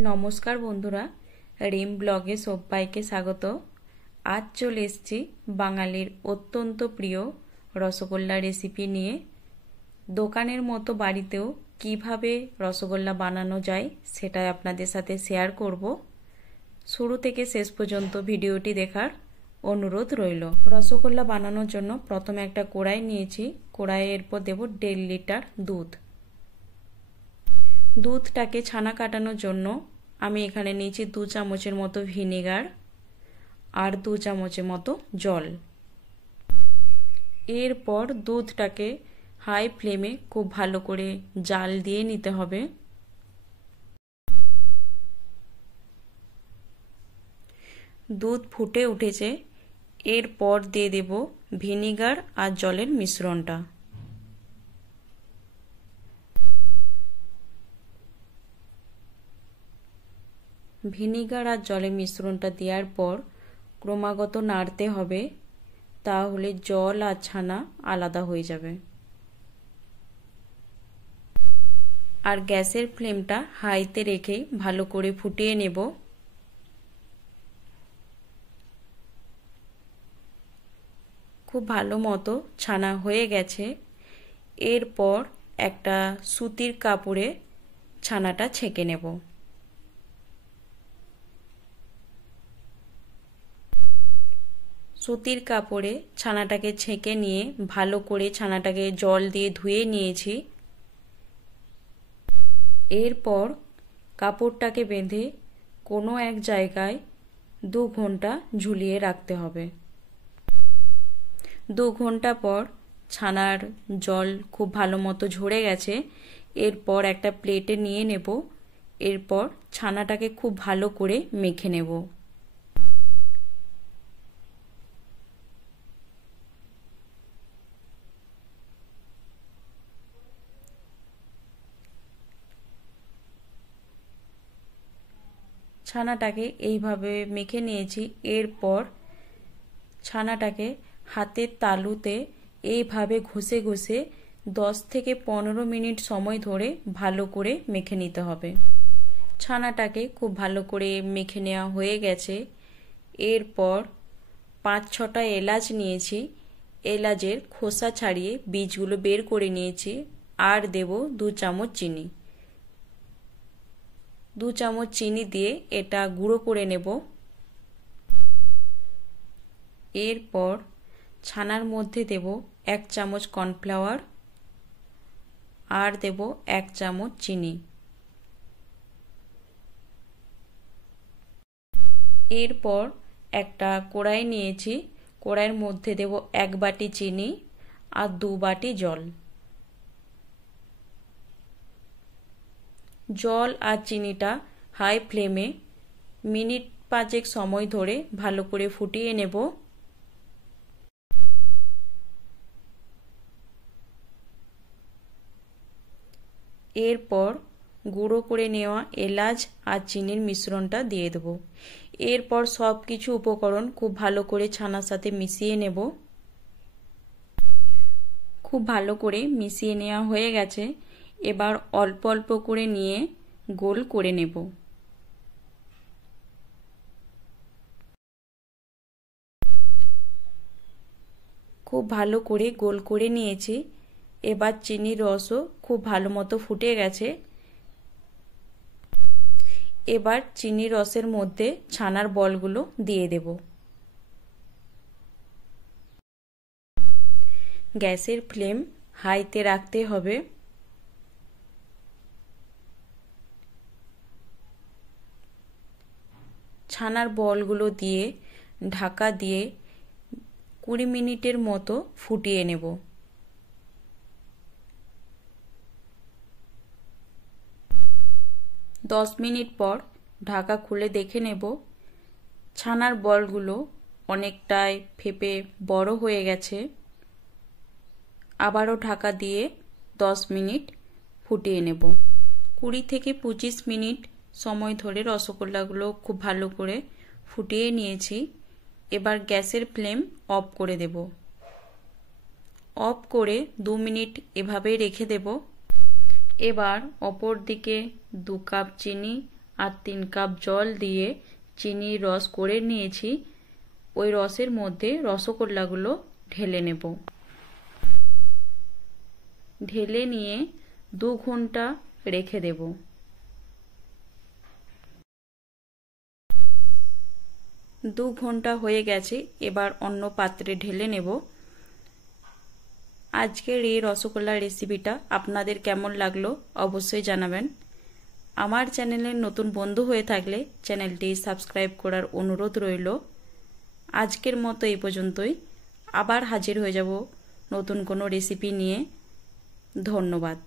নমস্কার বন্ধুরা, রিম ব্লগে সবাইকে স্বাগত। আজ চলে এসেছি বাঙালির অত্যন্ত প্রিয় রসগোল্লা রেসিপি নিয়ে। দোকানের মতো বাড়িতেও কিভাবে রসগোল্লা বানানো যায় সেটাই আপনাদের সাথে শেয়ার করব। শুরু থেকে শেষ পর্যন্ত ভিডিওটি দেখার অনুরোধ রইল। রসগোল্লা বানানোর জন্য প্রথমে একটা কড়াই নিয়েছি। কড়াইয়ের এরপর দেব 1.5 লিটার দুধ। দুধটাকে ছানা কাটানোর জন্য আমি এখানে নিয়েছি 2 চামচের মতো ভিনেগার আর 2 চামচের মতো জল। এরপর দুধটাকে হাই ফ্লেমে খুব ভালো করে জাল দিয়ে নিতে হবে। দুধ ফুটে উঠেছে, এরপর দিয়ে দেব ভিনেগার আর জলের মিশ্রণটা। ভিনেগার আর জলের মিশ্রণটা দেওয়ার পর ক্রমাগত নাড়তে হবে, তাহলে জল আর ছানা আলাদা হয়ে যাবে। আর গ্যাসের ফ্লেমটা হাইতে রেখে ভালো করে ফুটিয়ে নেব। খুব ভালো মতো ছানা হয়ে গেছে। এরপর একটা সুতির কাপড়ে ছানাটা ছেঁকে নেব। সুতির কাপড়ে ছানাটাকে ছেঁকে নিয়ে ভালো করে ছানাটাকে জল দিয়ে ধুয়ে নিয়েছি। এরপর কাপড়টাকে বেঁধে কোনো এক জায়গায় 2 ঘন্টা ঝুলিয়ে রাখতে হবে। 2 ঘন্টা পর ছানার জল খুব ভালো মতো ঝরে গেছে। এরপর একটা প্লেটে নিয়ে নেব। এরপর ছানাটাকে খুব ভালো করে মেখে নেব। ছানাটাকে এইভাবে মেখে নিয়েছি। এরপর ছানাটাকে হাতের তালুতে এইভাবে ঘষে ঘষে 10 থেকে 15 মিনিট সময় ধরে ভালো করে মেখে নিতে হবে। ছানাটাকে খুব ভালো করে মেখে নেওয়া হয়ে গেছে। এরপর 5-6টা এলাচ নিয়েছি। এলাচের খোসা ছাড়িয়ে বীজগুলো বের করে নিয়েছি। আর দেব 2 চামচ চিনি। 2 চামচ চিনি দিয়ে এটা গুঁড়ো করে নেব। এরপর ছানার মধ্যে দেব 1 চামচ কর্নফ্লাওয়ার আর দেব 1 চামচ চিনি। এরপর একটা কড়াই নিয়েছি। কড়াইয়ের মধ্যে দেব 1 বাটি চিনি আর 2 বাটি জল। জল আর চিনিটা হাই ফ্লেমে মিনিট 5 সময় ধরে ভালো করে ফুটিয়ে নেব। এরপর গুঁড়ো করে নেওয়া এলাচ আর চিনির মিশ্রণটা দিয়ে দেব। এরপর সব কিছু উপকরণ খুব ভালো করে ছানার সাথে মিশিয়ে নেব। খুব ভালো করে মিশিয়ে নেওয়া হয়ে গেছে। এবার অল্প অল্প করে নিয়ে গোল করে নেব। খুব ভালো করে গোল করে নিয়েছি। এবার চিনির রসও খুব ভালো মতো ফুটে গেছে। এবার চিনির রসের মধ্যে ছানার বলগুলো দিয়ে দেব। গ্যাসের ফ্লেম হাইতে রাখতে হবে। ছানার বলগুলো দিয়ে ঢাকা দিয়ে 20 মিনিটের মতো ফুটিয়ে নেব। 10 মিনিট পর ঢাকা খুলে দেখে নেব। ছানার বলগুলো অনেকটাই ফেপে বড় হয়ে গেছে। আবারও ঢাকা দিয়ে 10 মিনিট ফুটিয়ে নেব। 20 থেকে 25 মিনিট সময় ধরে রসগোল্লাগুলো খুব ভালো করে ফুটিয়ে নিয়েছি। এবার গ্যাসের ফ্লেম অফ করে দেব। অফ করে 2 মিনিট এভাবেই রেখে দেব। এবার অপর দিকে 2 কাপ চিনি আর 3 কাপ জল দিয়ে চিনির রস করে নিয়েছি। ওই রসের মধ্যে রসগোল্লাগুলো ঢেলে নেব। ঢেলে নিয়ে 2 ঘন্টা রেখে দেব। 2 ঘন্টা হয়ে গেছে, এবার অন্য পাত্রে ঢেলে নেব। আজকের এই রসগোল্লার রেসিপিটা আপনাদের কেমন লাগলো অবশ্যই জানাবেন। আমার চ্যানেলের নতুন বন্ধু হয়ে থাকলে চ্যানেলটি সাবস্ক্রাইব করার অনুরোধ রইল। আজকের মতো এই পর্যন্তই। আবার হাজির হয়ে যাব নতুন কোনো রেসিপি নিয়ে। ধন্যবাদ।